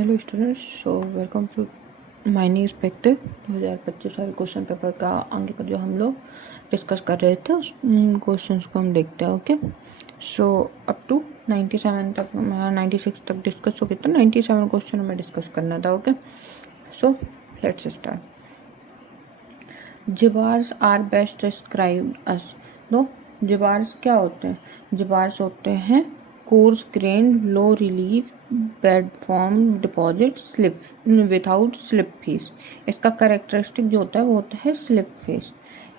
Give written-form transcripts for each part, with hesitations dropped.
Hello students, so welcome to my new perspective 2025 वाले question paper का आगे का जो हम लोग डिस्कस कर रहे थे उस क्वेश्चंस को हम देखते हैं. ओके, सो अप टू 97 तक 96 तक डिस्कस हो गया था. 97 क्वेश्चन हमें डिस्कस करना था. Okay, so let's start. Zibars are best described us. No, zibars क्या होते हैं? जिबार्स होते हैं coarse grained low relief bed form deposit slip without slip face. इसका करेक्टरिस्टिक जो होता है वो होता है slip face.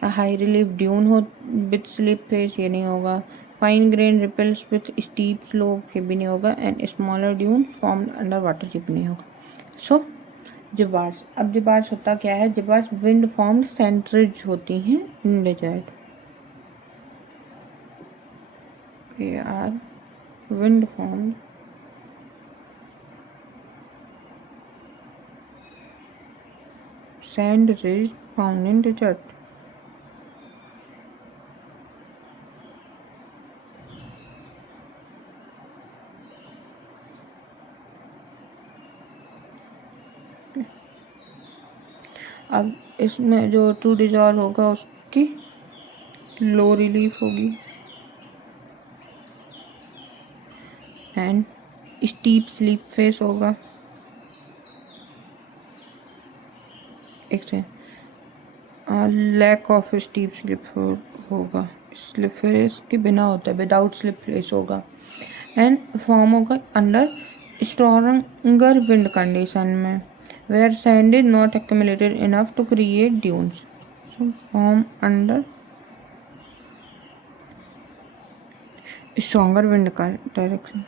High relief dune हो विथ स्लिप फेस, ये नहीं होगा. Fine grain ripples with steep slope, ये भी नहीं होगा. And smaller dune formed under water, ये भी नहीं होगा. सो जिबार्स. अब जिबार्स होता क्या है? जिबार्स विंड फॉर्म्ड सेंट्रिज होती हैं इन डेजर्ट. ये are wind formed sand ridge found in desert. अब इसमें जो टू डिजॉल्व होगा उसकी लो रिलीफ होगी एंड स्टीप स्लीप फेस होगा. एक से लैक ऑफ स्टीप स्लिप होगा. स्लिप फेस के बिना होता है, विदाउट स्लिप फेस होगा. एंड फॉर्म होगा अंडर स्ट्रॉन्गर विंड कंडीशन में where sand is not accumulated enough to create dunes. Form under stronger wind का डायरेक्शन.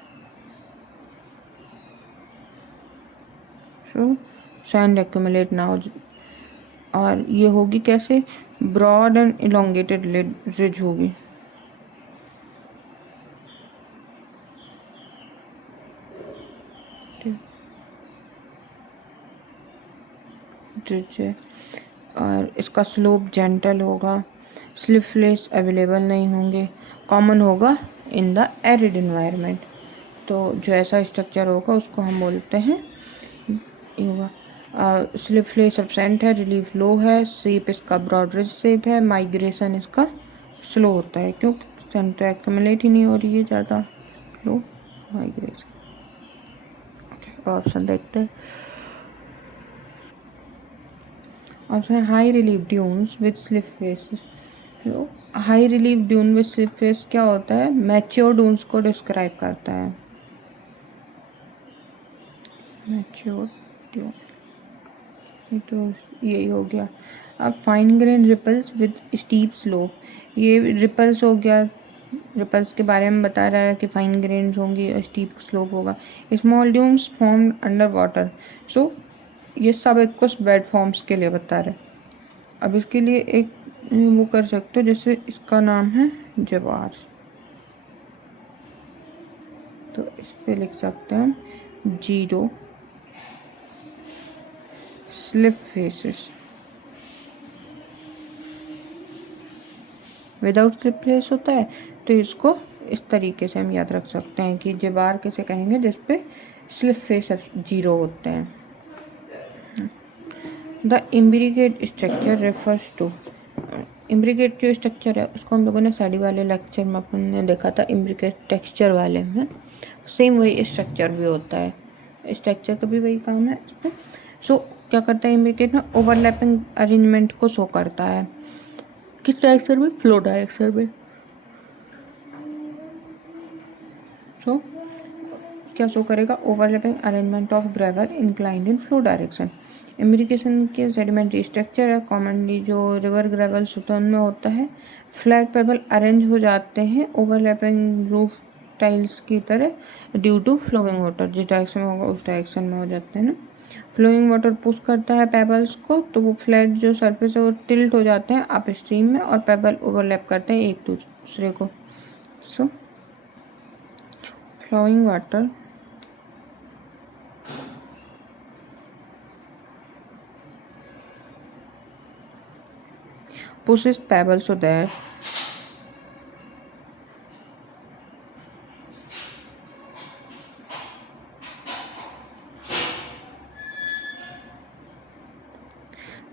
सो सैंड एक्यूमुलेट ना हो. और ये होगी कैसे? ब्रॉड एंड इलोंगेटेड रिज होगी. रिज है और इसका स्लोप जेंटल होगा. स्लिप फ्लेस अवेलेबल नहीं होंगे. कॉमन होगा इन द एरिड इन्वायरमेंट. तो जो ऐसा स्ट्रक्चर होगा उसको हम बोलते हैं ये होगा. स्लिप फ्लेस एब्सेंट है, रिलीफ लो है, शेप इसका ब्रॉड रिज शेप है, माइग्रेशन इसका स्लो होता है क्योंकि सेंटर एक्यूमुलेट ही नहीं हो रही है ज़्यादा. लो माइग्रेशन. ऑप्शन देखते हैं. Option high relief dunes with slip faces. High relief dune with slip face क्या होता है? मैच्योर ड्यून्स को डिस्क्राइब करता है. मैच्योर ड्यून, तो यही हो गया. अब fine grain ripples with steep slope, ये रिपल्स हो गया. रिपल्स के बारे में बता रहा है कि फाइन ग्रेन्स होंगी और स्टीप स्लोप होगा. Small dunes formed under water. So ये सब एक कुछ बेड फॉर्म्स के लिए बता रहे. अब इसके लिए एक वो कर सकते हो, जैसे इसका नाम है जवार, तो इस पे लिख सकते हैं zero slip faces. Without slip face होता है तो इसको इस तरीके से हम याद रख सकते हैं कि जिबार किसे कहेंगे जिसपे स्लिप फेस जीरो होते हैं. The imbricate structure refers to. Imbricate जो स्ट्रक्चर है उसको हम लोगों ने साड़ी वाले लेक्चर में अपन ने देखा था. इम्ब्रिकेट टेक्सचर वाले में सेम वही स्ट्रक्चर भी होता है. स्ट्रक्चर का भी वही काम है इस पर. सो क्या करता है इम्ब्रिकेट में? ओवरलैपिंग अरेंजमेंट को शो करता है. किस डायरेक्शन में? फ्लो डायरेक्शन में. सो क्या शो करेगा? Overlapping arrangement of gravel inclined in flow direction. Imbrication के सेडिमेंट्री स्ट्रक्चर है कॉमनली जो रिवर ग्रेवल्स होता है उनमें होता है. फ्लैट पेबल अरेंज हो जाते हैं ओवरलैपिंग रूफ टाइल्स की तरह ड्यू टू फ्लोइंग वाटर. जिस डायरेक्शन में होगा उस डायरेक्शन में हो जाते हैं ना. फ्लोइंग वाटर पुश करता है पेबल्स को तो वो फ्लैट जो सरफेस है वो टिल्ट हो जाते हैं अप स्ट्रीम में और पेबल ओवरलैप करते हैं एक दूसरे को. So flowing water pushes pebbles so that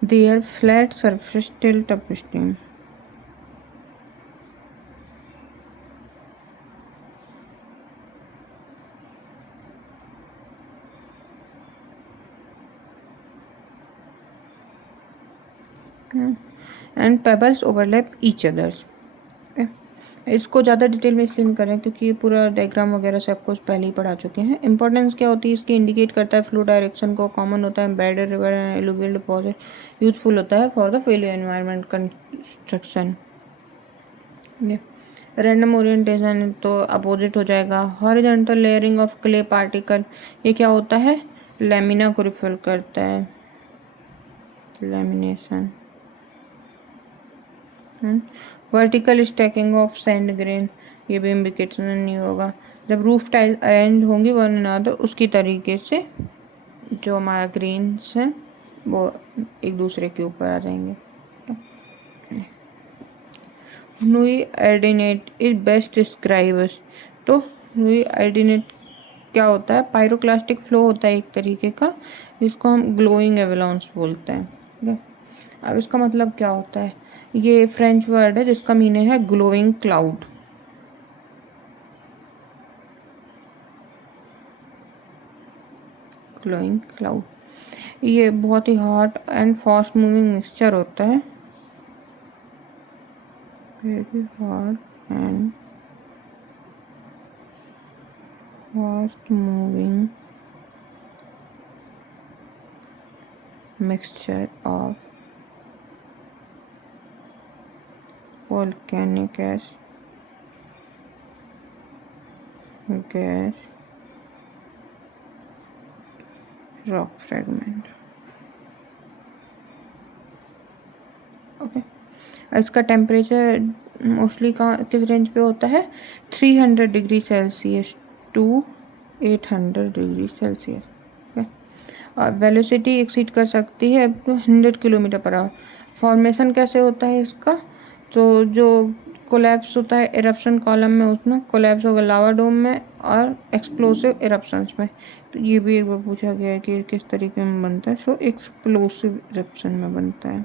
Their flat surface tilt upstream. And pebbles overlap each others. इसको ज़्यादा डिटेल में इसलिए नहीं कर रहे हैं क्योंकि ये पूरा डायग्राम वगैरह से आपको पहले ही पढ़ा चुके हैं। इंपॉर्टेंस क्या होती है इसकी, इंडिकेट करता है फ्लो डायरेक्शन को, कॉमन होता है bed river and alluvial deposit, useful होता है for the failure environment construction. Random orientation तो अपोजिट हो जाएगा। Horizontal layering of clay particle, ये क्या होता है, लैमिना को रिफर करता है, lamination. Vertical stacking of sand grain, ये भी इंडिकेशन नहीं होगा। जब रूफ टाइल अरेंज होंगी वन अनदर, उसकी तरीके से जो हमारा ग्रेन्स हैं वो एक दूसरे के ऊपर आ जाएंगे। नुई आयोडीनेट इज बेस्ट डिस्क्राइबर्स, तो नुई आयोडीनेट क्या होता है, पायरोक्लास्टिक फ्लो होता है एक तरीके का, जिसको हम ग्लोइंग एवलांस बोलते हैं। ठीक है, अब इसका मतलब क्या होता है, ये फ्रेंच वर्ड है जिसका मीनिंग है ग्लोइंग क्लाउड। ग्लोइंग क्लाउड, ये बहुत ही hot and fast moving mixture होता है, very hot and fast moving mixture of volcanic gas, rock fragment। Okay, इसका टेम्परेचर मोस्टली कहाँ किस रेंज पे होता है, 300 degree Celsius to 800 degree Celsius. Okay, और वेलोसिटी एक्सीड कर सकती है up to 100 kilometre per hour. Formation कैसे होता है इसका, तो जो कोलैप्स होता है इरप्शन कॉलम में, उसमें कोलैप्स होगा लावा डोम में और एक्सप्लोसिव इरप्शंस में। तो ये भी एक बार पूछा गया है कि किस तरीके में बनता है, सो एक्सप्लोसिव इरप्शन में बनता है।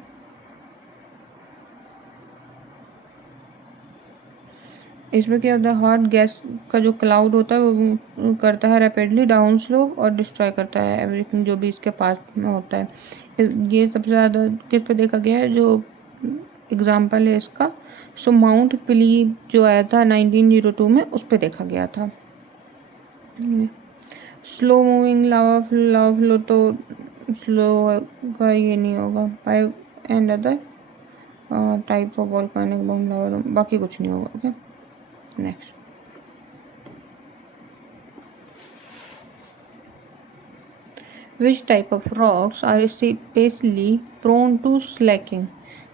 इसमें क्या होता है, हॉट गैस का जो क्लाउड होता है वो करता है रैपिडली डाउन स्लोप और डिस्ट्रॉय करता है एवरीथिंग जो भी इसके पास में होता है। ये सबसे ज़्यादा किस पे देखा गया है, जो एग्जाम्पल है इसका, सो माउंट पिलीप जो आया था 1902 में, उस पर देखा गया था। स्लो मूविंग लावा फ्लो तो स्लो का ये नहीं होगा, pipe and other type of volcanic bomb lava, बाकी कुछ नहीं होगा। Okay, next. Which type of rocks are especially prone to slacking?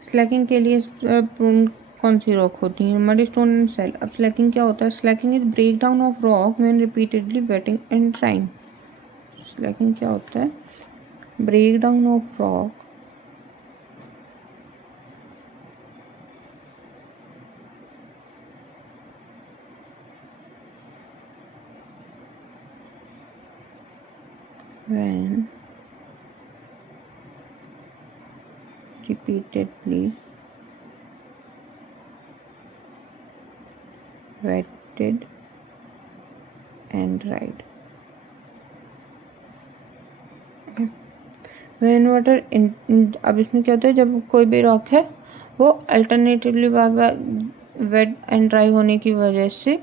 Slacking के लिए प्रोन कौन सी रॉक होती है, मड स्टोन एंड सेल। अब स्लैकिंग क्या होता है, slacking is break down of rock when repeatedly wetting and drying. Slacking क्या होता है, break down of rock when repeatedly wetted and dried। When water अब इसमें क्या होता है, जब कोई भी रॉक है वो अल्टरनेटिवली बार बार वेट एंड ड्राई होने की वजह से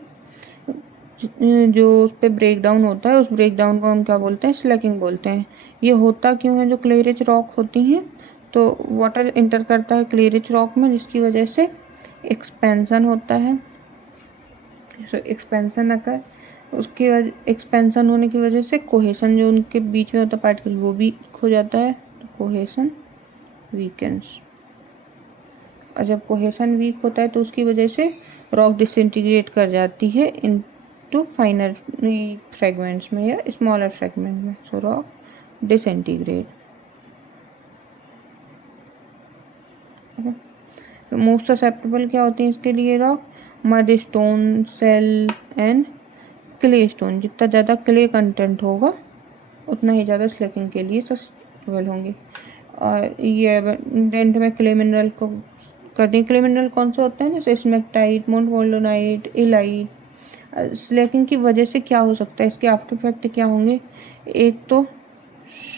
जो उस पर ब्रेक डाउन होता है, उस ब्रेक डाउन को हम क्या बोलते हैं, स्लैकिंग बोलते हैं। ये होता क्यों है, जो क्ले रिच रॉक होती हैं तो वाटर इंटर करता है क्ले रिच रॉक में, जिसकी वजह से एक्सपेंशन होता है। एक्सपेंशन अकर, उसकी वजह एक्सपेंशन होने की वजह से कोहेशन जो उनके बीच में होता है पार्टिकल वो भी खो जाता है, तो कोहेशन वीकेंस। और जब कोहेशन वीक होता है तो उसकी वजह से रॉक डिसइंटीग्रेट कर जाती है इन टू फाइनर फ्रेगमेंट्स में या स्मॉलर फ्रेगमेंट में, so rock disintegrate. Most susceptible क्या होती है इसके लिए rock, mud stone, shale and clay stone. जितना ज़्यादा क्ले कंटेंट होगा उतना ही ज़्यादा स्लैकिंग के लिए ससेप्टेबल होंगे। और ये डेंट में क्ले मिनरल को करते हैं। क्ले मिनरल कौन से होते हैं, जैसे स्मेक्टाइट, मोन्टमोल्डोनाइट, इलाइट। स्लैकिंग की वजह से क्या हो सकता है, इसके आफ्टर इफेक्ट क्या होंगे, एक तो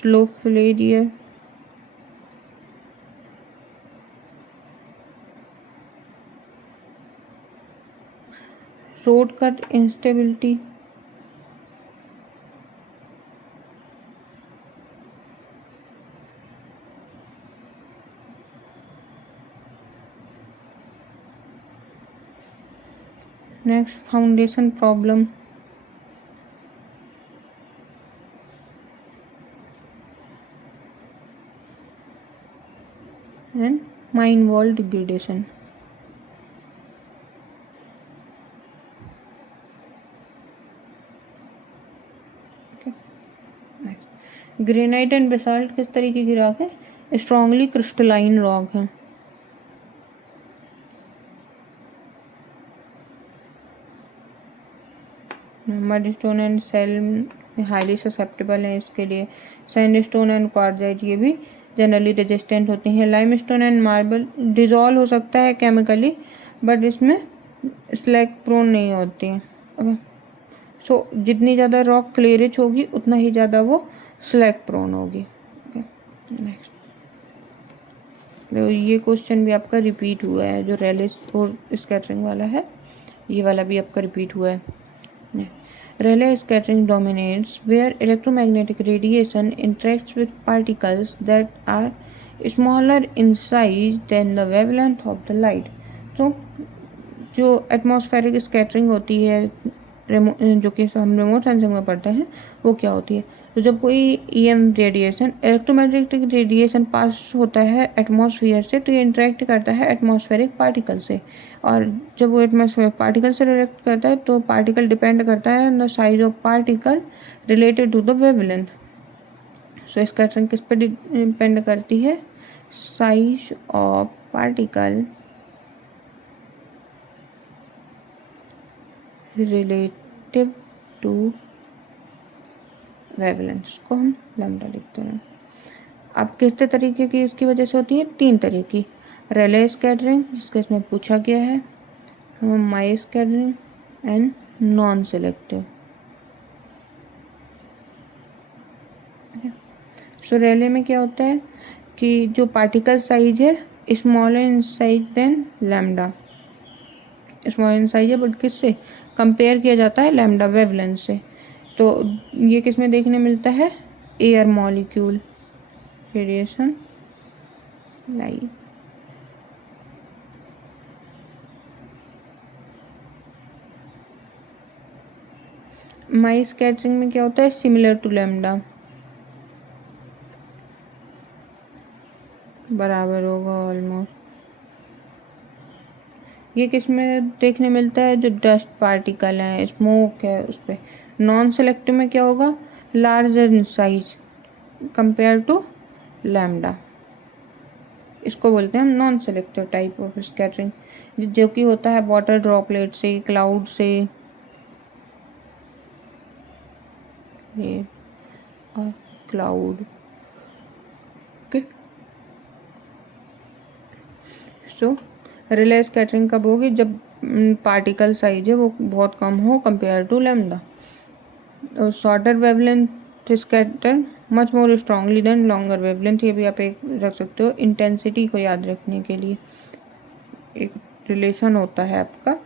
slope failure, road cut instability, next foundation problem, and mine wall degradation. Granite and basalt किस तरीके की रॉक है, स्ट्रॉन्गली क्रिस्टलाइन रॉक है। Mudstone and shale highly susceptible है इसके लिए। सैंड स्टोन एंड क्वार्जाइट ये भी जनरली रेजिस्टेंट होती हैं। Lime stone and marble dissolve हो सकता है केमिकली, बट इसमें स्लैग प्रोन नहीं होती हैं। ओके, सो जितनी ज़्यादा रॉक क्ले रिच होगी उतना ही ज़्यादा वो स्लैग प्रोन होगी। नेक्स्ट, तो ये क्वेश्चन भी आपका रिपीट हुआ है, जो रेलिस और स्कैटरिंग वाला है, ये वाला भी आपका रिपीट हुआ है। Rayleigh scattering dominates where electromagnetic radiation interacts with particles that are smaller in size than the wavelength of the light. तो जो एटमॉस्फेरिक स्कैटरिंग होती है, जो कि हम रिमोट सेंसिंग में पढ़ते हैं, वो क्या होती है, तो जब कोई ईएम रेडिएशन, इलेक्ट्रोमैग्नेटिक रेडिएशन पास होता है एटमॉस्फेयर से, तो ये इंटरेक्ट करता है एटमॉस्फेरिक पार्टिकल से, और जब वो एटमॉस्फेयर पार्टिकल से रिएक्ट करता है तो पार्टिकल डिपेंड करता है on the size of particle related to the wavelength. So scattering किस पर डिपेंड करती है, size of particle relative to wavelength, को हम लैम्डा लिखते हैं। अब किस तरीके की इसकी वजह से होती है, 3 तरह की। रेले स्कैटरिंग, जिसका इसमें पूछा गया है, माई स्कैटरिंग एंड नॉन सेलेक्टिव। सो रेले में क्या होता है कि जो पार्टिकल साइज है smaller in size then lambda, smaller in size है, बट किससे कंपेयर किया जाता है, लैम्डा वेवलेंथ से। तो ये किस में देखने मिलता है, एयर मॉलिक्यूल रेडिएशन लाइट। माई स्कैटरिंग में क्या होता है, सिमिलर टू लैम्डा, बराबर होगा ऑलमोस्ट। ये किस में देखने मिलता है, जो डस्ट पार्टिकल है, स्मोक है, उस पर। नॉन सेलेक्टिव में क्या होगा, larger in size compare to lambda, इसको बोलते हैं non selective type of scattering, जो कि होता है वाटर ड्रॉपलेट से, क्लाउड से, ये और क्लाउड। ओके, सो रिले स्कैटरिंग कब होगी, जब पार्टिकल साइज है वो बहुत कम हो कंपेयर टू लैम्डा। और shorter wavelength scatter much more strongly than longer wavelength, ये भी आप एक रख सकते हो इंटेंसिटी को याद रखने के लिए। एक रिलेशन होता है आपका,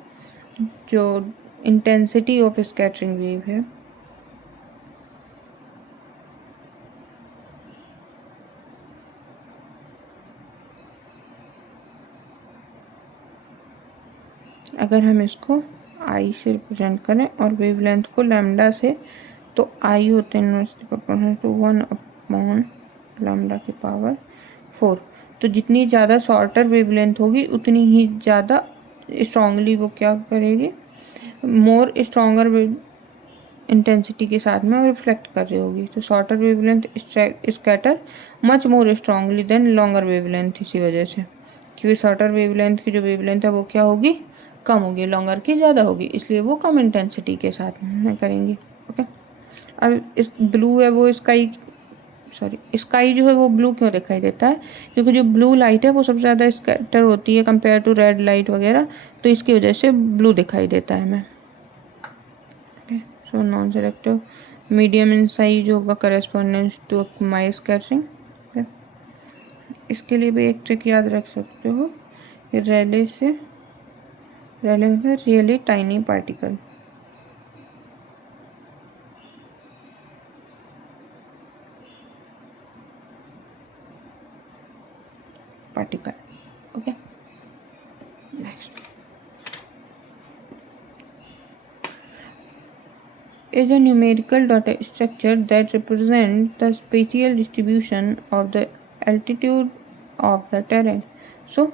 जो इंटेंसिटी ऑफ स्कैटरिंग वेव है। अगर हम इसको आई से रिप्रेजेंट करें और वेवलेंथ को लैम्डा से, तो आई होते हैं तो 1/, लैम्डा की पावर 4। तो जितनी ज़्यादा शॉर्टर वेवलेंथ होगी उतनी ही ज़्यादा स्ट्रांगली वो क्या करेगी, मोर स्ट्रॉन्गर इंटेंसिटी के साथ में रिफ्लेक्ट कर रही होगी। तो shorter wavelength scatter much more strongly than longer wavelength, इसी वजह से, क्योंकि शॉर्टर वेवलेंथ की जो वेवलेंथ है वो क्या होगी, कम होगी, लॉन्गर की ज़्यादा होगी, इसलिए वो कम इंटेंसिटी के साथ में करेंगी। ओके, अब इस ब्लू है वो स्काई सॉरी स्काई जो है वो ब्लू क्यों दिखाई देता है, क्योंकि जो ब्लू लाइट है वो सबसे ज़्यादा स्कैटर होती है कंपेयर टू रेड लाइट वगैरह, तो इसकी वजह से ब्लू दिखाई देता है हमें। So non selective medium in size होगा करेस्पॉन्डेंस टू माई स्कैटरिंग। इसके लिए भी एक ट्रिक याद रख सकते हो, रैले से रैले में really tiny particle, okay. Next is a numerical data structure that represents the spatial distribution of the altitude of the terrain. So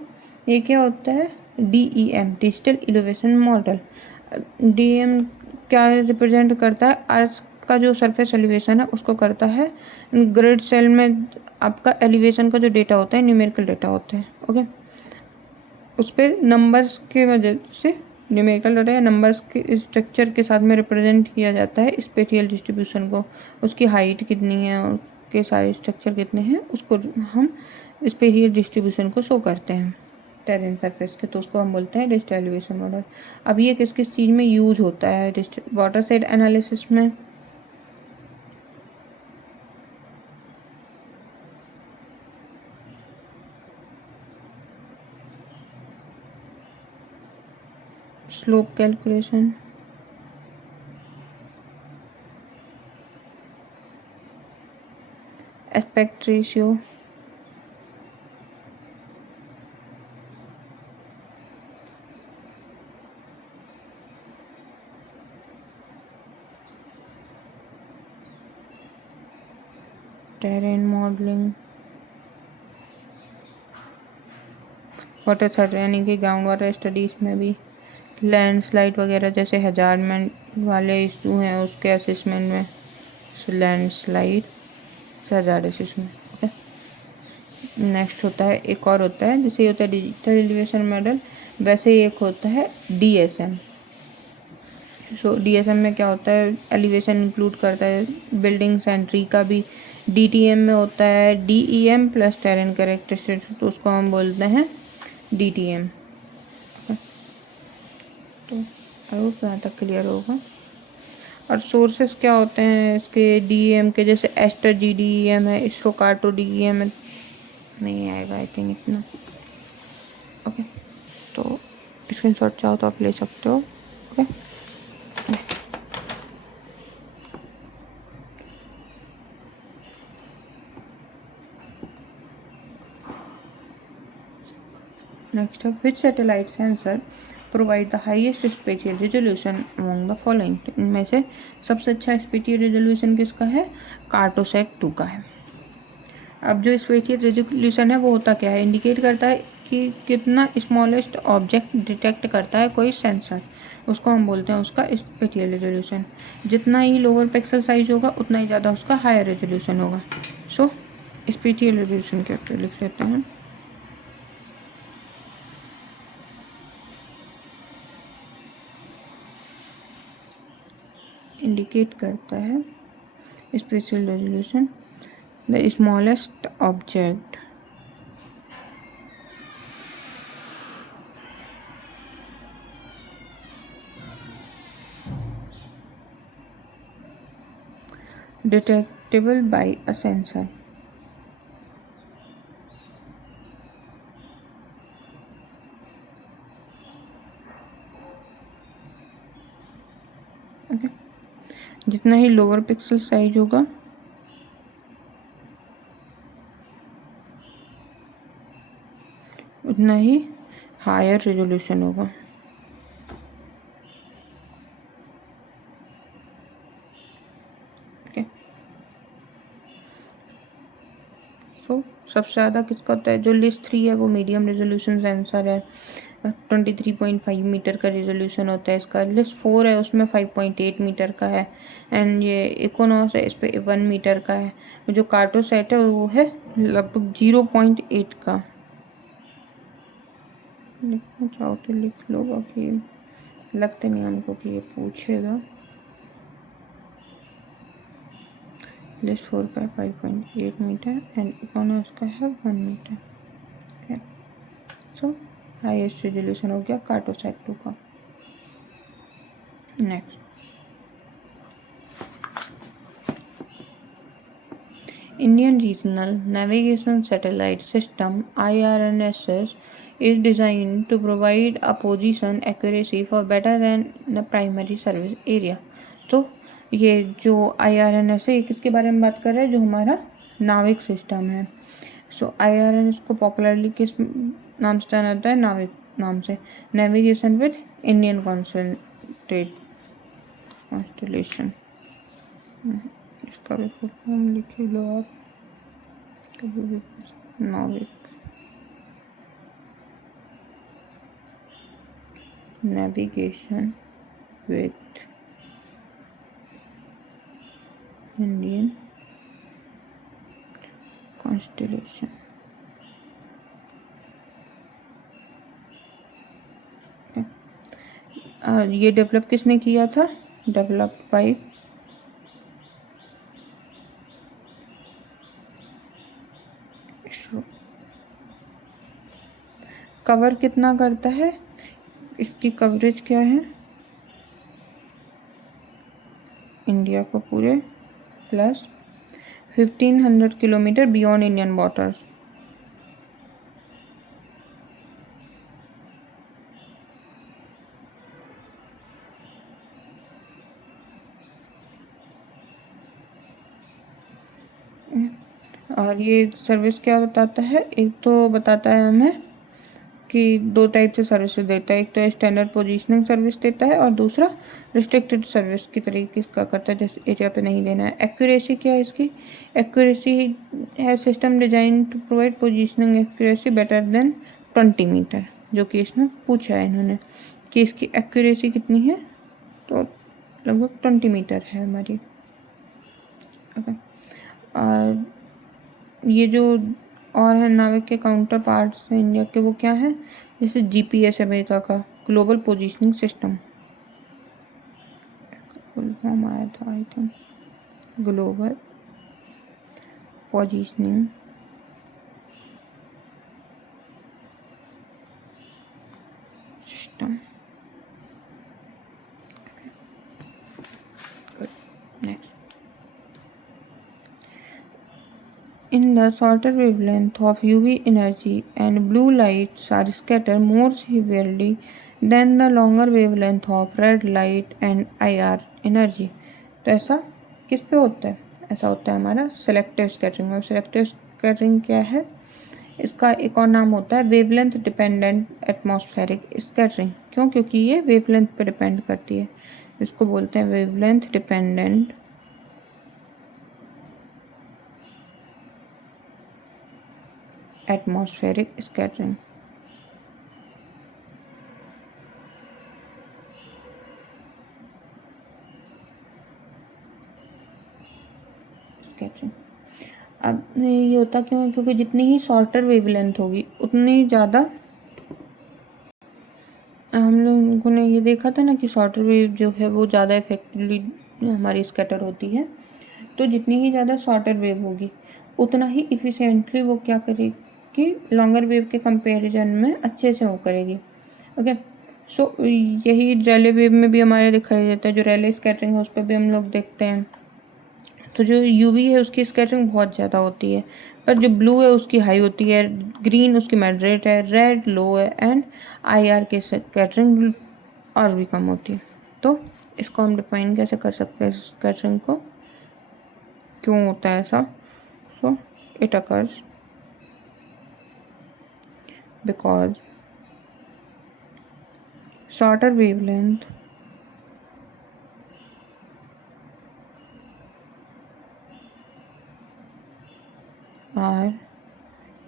ये क्या होता है, DEM digital elevation model. DEM क्या रिप्रेजेंट करता है, अर्थ का जो सरफेस एलिवेशन है उसको करता है। ग्रिड सेल में आपका एलिवेशन का जो डेटा होता है न्यूमेरिकल डेटा होता है, ओके। उस पर नंबर्स के वजह से न्यूमेरिकल डाटा या नंबर्स के स्ट्रक्चर के साथ में रिप्रेजेंट किया जाता है स्पेटियल डिस्ट्रीब्यूशन को। उसकी हाइट कितनी है, उसके सारे स्ट्रक्चर कितने हैं, उसको हम स्पेटियल डिस्ट्रीब्यूशन को शो करते हैं टेरेन सरफेस के, तो उसको हम बोलते हैं डिजिटल एलिवेशन मॉडल। अब ये किस किस चीज़ में यूज होता है, वाटर साइड एनालिसिस में, slope calculation, aspect ratio, terrain modelling, water third यानी कि ग्राउंड वाटर स्टडीज़ में भी लैंडस्लाइड वगैरह जैसे हजारमेंट वाले इशू हैं उसके असेसमेंट में, लैंडस्लाइड से हजार्डस में, ओके। नेक्स्ट होता है, एक और होता है जैसे होता है डिजिटल एलिवेशन मॉडल, वैसे ही एक होता है DSM। सो DSM में क्या होता है, एलिवेशन इंक्लूड करता है बिल्डिंग्स एंड ट्री का भी। DTM में होता है DEM प्लस टेरेन कैरेक्टरिस्टिक्स, तो उसको हम बोलते हैं DTM। तो आई होप यहाँ तक क्लियर होगा। और सोर्सेस क्या होते हैं इसके DEM के, जैसे एस्टर GDEM है, स्ट्रोकाटो DEM है, नहीं आएगा आई थिंक इतना, ओके। तो स्क्रीनशॉट चाहो तो आप ले सकते हो, ओके। नेक्स्ट है which satellite sensor provide the highest spatial resolution among the following. इनमें से सबसे अच्छा स्पेटियल रेजोल्यूशन किसका है, कार्टोसैट 2 का है। अब जो स्पेटियल रेजोल्यूशन है वो होता क्या है, इंडिकेट करता है कि कितना स्मॉलेस्ट ऑब्जेक्ट डिटेक्ट करता है कोई सेंसर, उसको हम बोलते हैं उसका स्पेटियल रेजोल्यूशन। जितना ही लोअर पिक्सल साइज होगा उतना ही ज़्यादा उसका हायर रेजोल्यूशन होगा। सो स्पेटियल रेजोल्यूशन क्या लिख लेते हैं, इंडिकेट करता है spatial resolution the smallest object detectable by a sensor। Okay, जितना ही लोअर पिक्सल साइज होगा उतना ही हायर रेजोल्यूशन होगा, ओके। सो सबसे ज़्यादा किसका होता है, जो लिस्ट 3 है वो मीडियम रेजोल्यूशन सेंसर है, 23.5 मीटर का रेजोल्यूशन होता है इसका। लिस्ट 4 है उसमें 5.8 मीटर का है, एंड ये इकोनॉस है इस पर 1 मीटर का है। जो कार्टोसैट है वो है लगभग 0.8 का। लिखना चाहो तो लिख लो, बाकी लगते नहीं हमको कि ये पूछेगा। दिस 4 का 5.8 मीटर एंड इकोनॉस का है 1 metre. Okay, so highest resolution हो गया कार्टोसैट 2 का। Next, Indian Regional Navigation Satellite System IRNSS is designed to provide a position accuracy for better than the primary service area। तो ये जो IRNS है ये किसके बारे में बात कर रहा है, जो हमारा नाविक सिस्टम है। सो IRNS को पॉपुलरली किस नाम से जाना जाता है, नाविक नाम से। नेविगेशन विद इंडियन कॉन्स्टलेशन, इसका भी फुल फॉर्म लिख लो आप कभी भी। नाविक, नेविगेशन विथ इंडियन कॉन्स्टलेशन। ये डेवलप किसने किया था, डेवलप बाय कवर कितना करता है, इसकी कवरेज क्या है, इंडिया को पूरे plus 1500 kilometre beyond Indian borders. और ये सर्विस क्या बताता है, एक तो बताता है हमें कि दो टाइप से सर्विसेज देता है, एक तो स्टैंडर्ड पोजीशनिंग सर्विस देता है और दूसरा रिस्ट्रिक्टेड सर्विस की तरीके का करता है, जैसे एरिया पे नहीं देना है। एक्यूरेसी क्या है इसकी, एक्यूरेसी है system designed to provide positioning accuracy better than 20 metre, जो कि इसमें पूछा है इन्होंने कि इसकी एक्यूरेसी कितनी है, तो लगभग 20 मीटर है हमारी। ओके, और ये जो और है नाविक के काउंटर पार्ट्स हैं इंडिया के, वो क्या है, जैसे जीपीएस अमेरिका का global positioning system, full form आया था I think, global positioning system. Next, in the shorter wavelength of UV energy and blue lights are scattered more severely than the longer wavelength of red light and IR energy। तो ऐसा किस पे होता है, ऐसा होता है हमारा सेलेक्टिव स्कैटरिंग। और सेलेक्टिव स्कैटरिंग क्या है, इसका एक और नाम होता है वेवलेंथ डिपेंडेंट एटमॉस्फेरिक स्कैटरिंग। क्यों, क्योंकि ये वेवलेंथ पे डिपेंड करती है, इसको बोलते हैं वेवलेंथ डिपेंडेंट एटमॉस्फेरिक स्कैटरिंग। अब ये होता क्यों है, क्योंकि जितनी ही शॉर्टर वेवलेंथ होगी उतनी ज़्यादा, हम लोगों ने ये देखा था ना कि शॉर्टर वेव जो है वो ज़्यादा इफेक्टिवली हमारी स्कैटर होती है। तो जितनी ही ज़्यादा शॉर्टर वेव होगी उतना ही इफ़िशिएंटली वो क्या करेगी, लॉन्गर वेव के कंपैरिजन में अच्छे से वो करेगी। ओके, सो यही रैले वेव में भी हमारे दिखाई देता है, जो रैले स्कैटरिंग है उस पर भी हम लोग देखते हैं। तो जो यूवी है उसकी स्कैटरिंग बहुत ज़्यादा होती है, पर जो ब्लू है उसकी हाई होती है, ग्रीन उसकी मॉडरेट है, रेड लो है एंड आईआर की स्कैटरिंग और भी कम होती है। तो इसको हम डिफाइन कैसे कर सकते हैं स्कैटरिंग को, क्यों होता है ऐसा। So it occurs because shorter wavelength are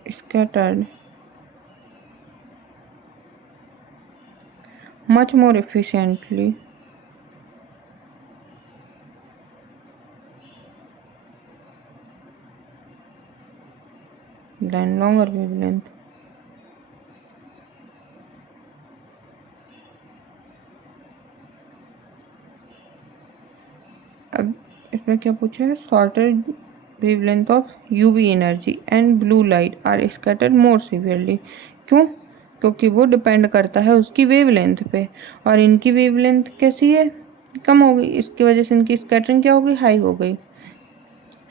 scattered much more efficiently than longer wavelength। अब इसमें इसमें क्या पूछा है, shorter wavelength of UV energy and blue light are scattered more severely. क्यों? क्योंकि वो डिपेंड करता है उसकी वेवलेंथ पे, और इनकी वेवलेंथ कैसी है, कम हो गई, इसकी वजह से इनकी स्कैटरिंग क्या हो गई, हाई हो गई।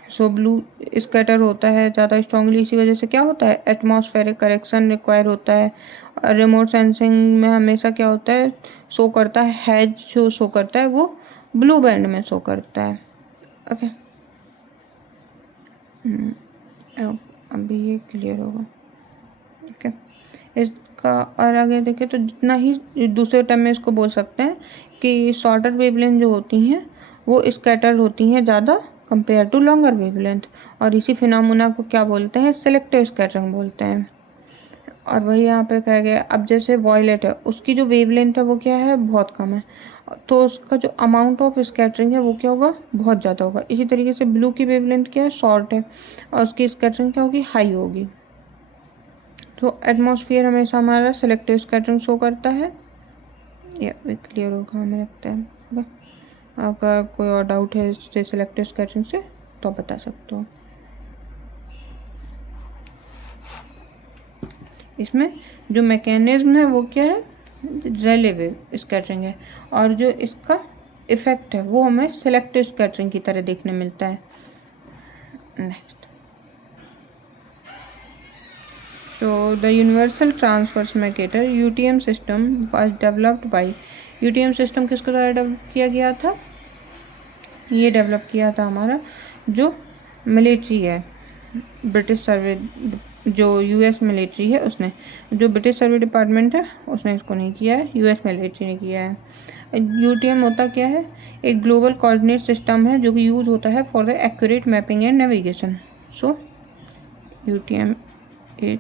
सो ब्लू स्कैटर होता है ज़्यादा स्ट्रांगली, इसी वजह से क्या होता है, एटमॉस्फेरिक करेक्शन रिक्वायर होता है। रिमोट सेंसिंग में हमेशा क्या होता है, शो करता है, हैज जो शो करता है वो ब्लू बैंड में शो करता है। ओके, अभी ये क्लियर होगा। ओके, इसका और आगे देखें तो जितना ही दूसरे टर्म में इसको बोल सकते हैं कि शॉर्टर वेवलेंथ जो होती हैं वो स्कैटर होती हैं ज़्यादा कंपेयर टू लॉन्गर वेवलेंथ, और इसी फिनोमेना को क्या बोलते हैं, सेलेक्टिव स्कैटरिंग बोलते हैं। और वही यहाँ पे कहा गया, अब जैसे वॉयलेट है उसकी जो वेवलेंथ है वो क्या है, बहुत कम है, तो उसका जो अमाउंट ऑफ स्कैटरिंग है वो क्या होगा, बहुत ज़्यादा होगा। इसी तरीके से ब्लू की वेवलेंथ क्या है, शॉर्ट है, और उसकी स्कैटरिंग क्या होगी, हाई होगी। तो एटमॉस्फेयर हमेशा हमारा सेलेक्टिव स्कैटरिंग शो करता है। ये भी क्लियर होगा हमें लगता है। ओके, अगर कोई और डाउट है इससे सेलेक्टिव स्कैटरिंग से तो आप बता सकते हो। इसमें जो मैकेनिज्म है वो क्या है, रेले स्कैटरिंग है, और जो इसका इफेक्ट है वो हमें सेलेक्टिव स्कैटरिंग की तरह देखने मिलता है। Next, so the universal transverse mediator UTM system was developed by, UTM system किसके द्वारा डेवलप किया गया था, ये डेवलप किया था हमारा जो मिलिट्री है, ब्रिटिश सर्वे, जो यूएस मिलिट्री है उसने, जो ब्रिटिश सर्वे डिपार्टमेंट है उसने इसको नहीं किया है, यूएस मिलिट्री ने किया है। यूटीएम होता क्या है, एक ग्लोबल कोऑर्डिनेट सिस्टम है जो कि यूज होता है for the accurate mapping and navigation. So UTM is,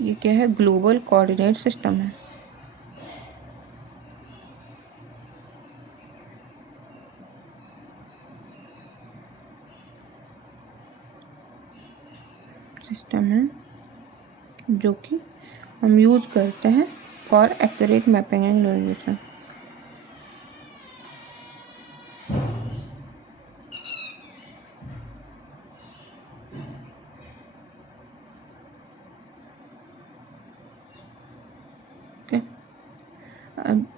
ये क्या है, ग्लोबल कोऑर्डिनेट सिस्टम है। सिस्टम है जो कि हम यूज़ करते हैं for accurate mapping and navigation. Okay,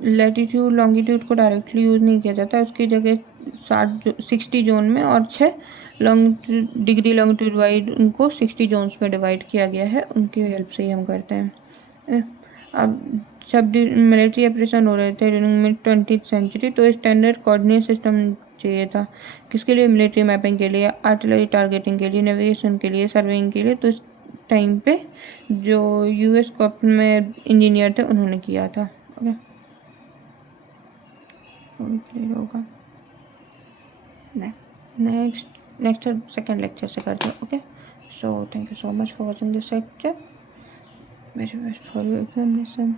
latitude longitude को डायरेक्टली यूज़ नहीं किया जाता, उसकी जगह 60 जोन में और 6 डिग्री लॉन्गिट्यूड वाइड उनको 60 जोन्स में डिवाइड किया गया है, उनकी हेल्प से ही हम करते हैं। अब जब मिलिट्री ऑपरेशन हो रहे थे ड्यूरिंग मिड 20th सेंचुरी, तो स्टैंडर्ड कोऑर्डिनेट सिस्टम चाहिए था, किसके लिए, मिलिट्री मैपिंग के लिए, आर्टिलरी टारगेटिंग के लिए, नेविगेशन के लिए, सर्वेइंग के लिए। तो इस टाइम पे जो यूएस में इंजीनियर थे उन्होंने किया था। ओके, क्लियर होगा। नेक्स्ट सेकेंड लेक्चर से करते हैं। Okay, so thank you so much for watching this lecture, very best for your examination.